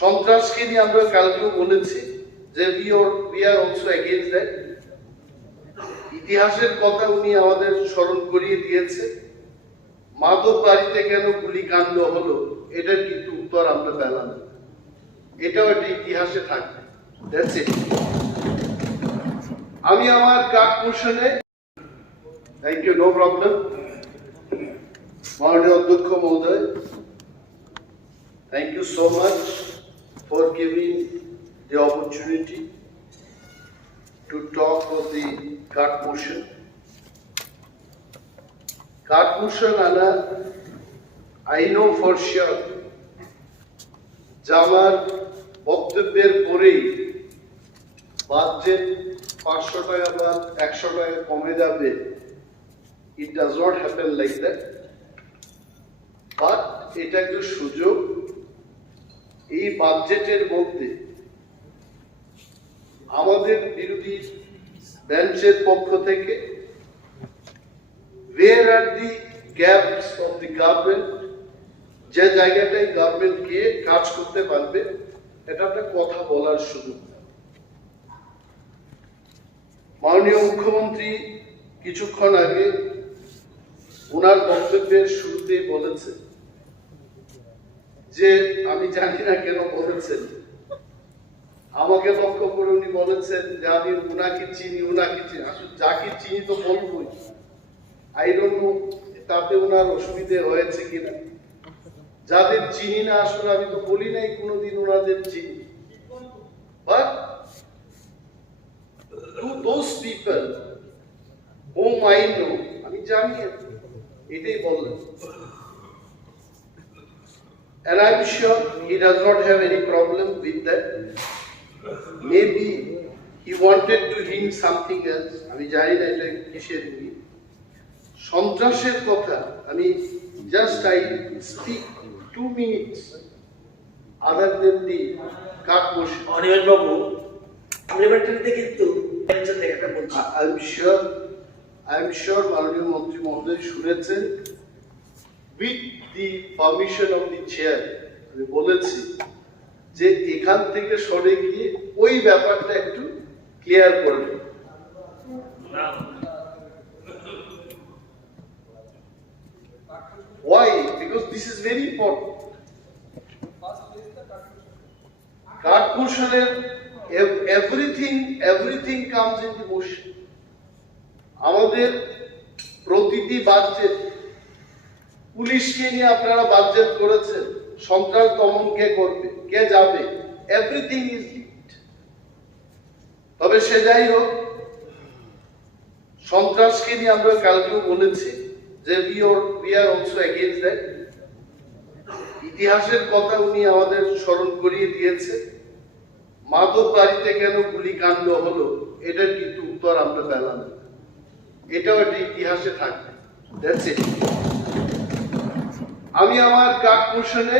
সন্ত্রাসকে নিয়ে আমরা কালকেও বলেছি যে we are also against that. ইতিহাসের কথা উনি আমাদের স্মরণ করিয়ে দিয়েছে। মাদক বাড়িতে কেন গুলিকাণ্ড হলো এটার কিন্তু উত্তর আমরা পেলাম না, এটাও একটা ইতিহাসে থাকবে। That's it. আমি আমার কাক পোষণে থ্যাংক ইউ, নো প্রবলেম। মাননীয় অধ্যক্ষ মহোদয়, thank you so much for giving the opportunity to talk of the card motion. Card motion, Anna, I know for sure, আমার বক্তব্যের পরেই বাজেট 500 টাকা বা 100 টাকা কমে যাবে, it does not happen like that, but এটা একটা সুযোগ। এই বাজেটের মধ্যে আমাদের বিরোধী বেঞ্চের পক্ষ থেকে where are the gaps of the government, যে জায়গাটায় গভর্নমেন্ট গিয়ে কাজ করতে পারবে, এটা একটা কথা বলার সুযোগ। মাননীয় মুখ্যমন্ত্রী কিছুক্ষণ আগে ওনার বক্তব্যের শুরুতেই বলেছে যে আমি জানি না কেন বলেছেন, আমাকে লক্ষ্য করে উনি বলেছেন যে আমি উনাকে চিনি আসলে যাকে চিনি তো বলবই, আই ডোন্ট নো তাতে ওনার অসুবিধে হয়েছে কিনা। যাদের চিনি না আসলে আমি তো বলি নাই কোনোদিন ওনাদের চিনি, but to those people whom I know, আমি জানি, এটাই বললেন। And I'm sure he does not have any problem with that. Maybe he wanted to hint something else. আমি জানি না এটা কিসের নিয়ে সন্ত্রাসের কথা। আমি just I speak 2 minutes other than the card motion. Animesh বাবু, পার্লামেন্টারিতে কিন্তু একটা বলছি। I'm sure মাননীয় মন্ত্রী মহোদয় শুনেছেন। With the permission of the chair, আমি বলেছি যে এখান থেকে সরে গিয়ে ওই ব্যাপারটা একটু ক্লিয়ার করবে। Why? Because this is very important. Card motion, everything comes in the motion. আমাদের প্রতিটি বাজেট, পুলিশকে নিয়ে আপনারা বাজেট করেছেন, সন্ত্রাস দমন কে করবে, কে যাবে, এভরিথিং ইজ লিঙ্কড। তবে সে যাই হোক, সন্ত্রাসকে নিয়ে আমরা কালকেও বলেছি যে we are also against that. ইতিহাসের কথা উনি আমাদের স্মরণ করিয়ে দিয়েছে। মাদক বাড়িতে কেন গুলিকাণ্ড হলো এটার কিন্তু উত্তর আমরা পেলাম না, এটাও একটা ইতিহাসে থাকবে। That's it. আমি আমার কাক পোষণে